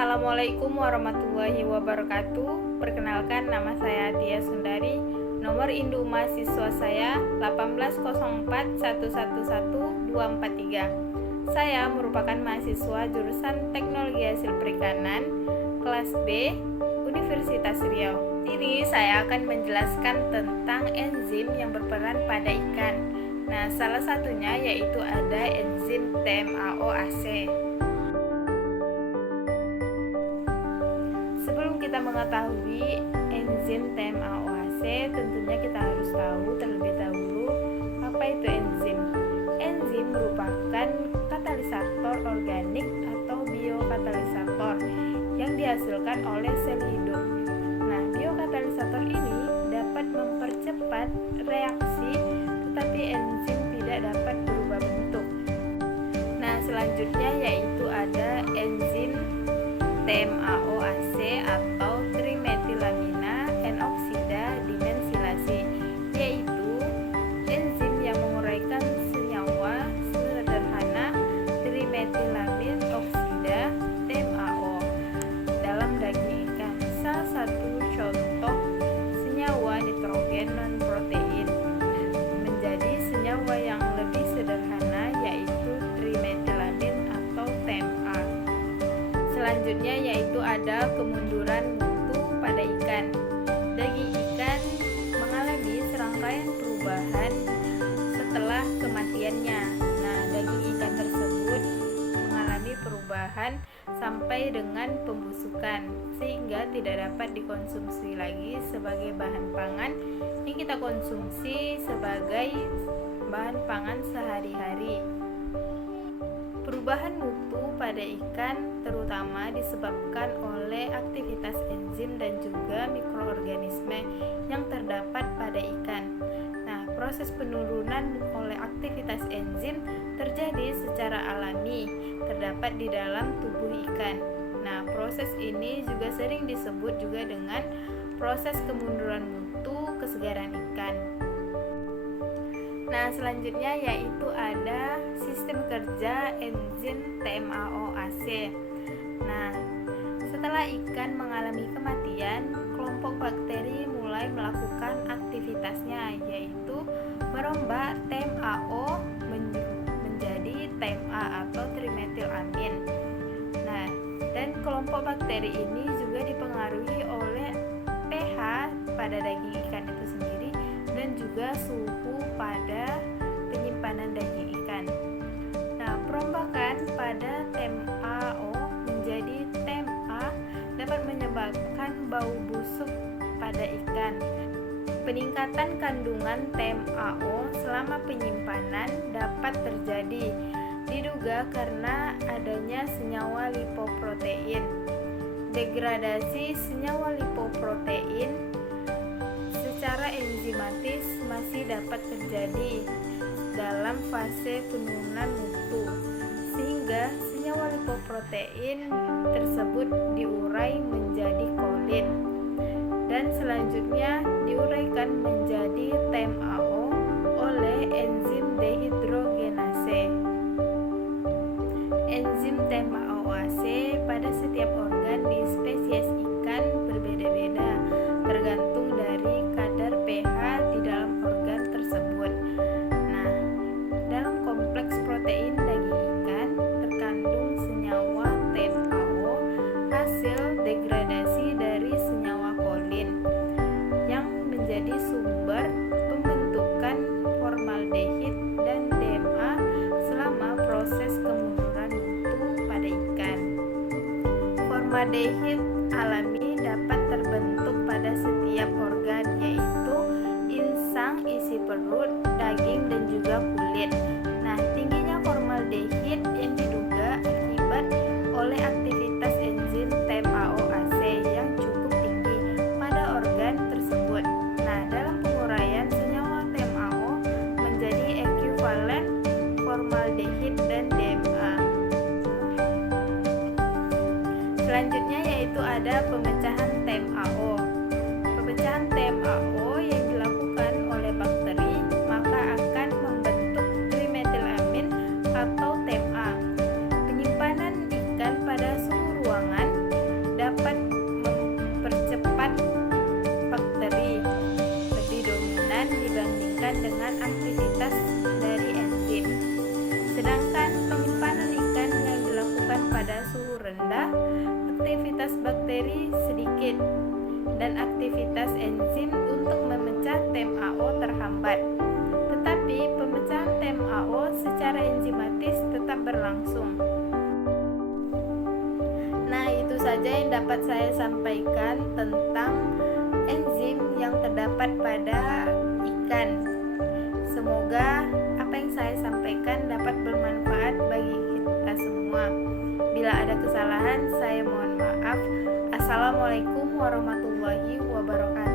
Assalamualaikum warahmatullahi wabarakatuh. Perkenalkan, nama saya Tia Sundari. Nomor induk mahasiswa saya 18041111243. Saya merupakan mahasiswa jurusan Teknologi Hasil Perikanan kelas B Universitas Riau. Ini saya akan menjelaskan tentang enzim yang berperan pada ikan. Nah, salah satunya yaitu ada enzim TMAO-AC. Sebelum kita mengetahui enzim TMAO-AC, tentunya kita harus tahu terlebih dahulu apa itu enzim. Enzim merupakan katalisator organik atau biokatalisator yang dihasilkan oleh sel hidup. Nah, biokatalisator ini dapat mempercepat reaksi, tetapi enzim tidak dapat berubah bentuk. Nah, selanjutnya yaitu ada enzim TMAO-AC atau trimetilamina N-oksida dimensilasi, yaitu enzim yang menguraikan senyawa sederhana trimetilamin oksida TMAO dalam daging ikan. Salah satu contoh senyawa nitrogen non-protein menjadi senyawa yang lebih sederhana, yaitu trimetilamin atau TMA. Selanjutnya yaitu ada kemunduran mutu pada ikan. Daging ikan mengalami serangkaian perubahan setelah kematiannya. Nah, daging ikan tersebut mengalami perubahan sampai dengan pembusukan, sehingga tidak dapat dikonsumsi lagi sebagai bahan pangan yang kita konsumsi sebagai bahan pangan sehari-hari. Perubahan mutu pada ikan terutama disebabkan oleh aktivitas enzim dan juga mikroorganisme yang terdapat pada ikan. Nah, proses penurunan oleh aktivitas enzim terjadi secara alami, terdapat di dalam tubuh ikan. Nah, proses ini juga sering disebut juga dengan proses kemunduran mutu kesegaran ikan. Nah, selanjutnya yaitu ada sistem kerja enzim TMAO-AC. Nah, setelah ikan mengalami kematian, kelompok bakteri mulai melakukan aktivitasnya, yaitu merombak TMAO menjadi TMA atau trimetilamin. Nah, dan kelompok bakteri ini juga dipengaruhi oleh pH pada daging ikan itu sendiri dan juga suhu pada penyimpanan daging ikan. Nah, perombakan pada TMAO menjadi TMA dapat menyebabkan bau busuk pada ikan. Peningkatan kandungan TMAO selama penyimpanan dapat terjadi, diduga karena adanya senyawa lipoprotein. Degradasi senyawa lipoprotein secara enzimatis masih dapat terjadi dalam fase penurunan mutu, sehingga senyawa lipoprotein tersebut diurai menjadi kolin dan selanjutnya diuraikan menjadi TMAO oleh enzim dehidrogenase. Enzim TMAO-AC pada setiap organ di spesies ikan berbeda-beda, tergantung dari kadar pH di dalam organ tersebut. Nah, dalam kompleks protein daging ikan terkandung senyawa TMAO hasil degradasi dari senyawa kolin yang menjadi sumber pembentukan formaldehid dan DMA selama proses kemunduran mutu pada ikan. Formaldehid alami dapat terbentuk pada setiap organ, yaitu insang, isi perut, daging, dan juga kulit. Nah, tingginya formaldehid yang diduga akibat oleh aktivitas enzim TMAO-AC yang cukup tinggi pada organ tersebut. Nah, dalam penguraian senyawa TMAO menjadi ekuivalen formaldehid dan DMA. Selanjutnya yaitu ada pemecahan TMAO. Pemecahan TMAO yang dilakukan oleh bakteri maka akan membentuk trimetilamin atau TMA. Penyimpanan ikan pada suhu ruangan secara enzimatis tetap berlangsung. Nah, itu saja yang dapat saya sampaikan tentang enzim yang terdapat pada ikan. Semoga apa yang saya sampaikan dapat bermanfaat bagi kita semua. Bila ada kesalahan, saya mohon maaf. Assalamualaikum warahmatullahi wabarakatuh.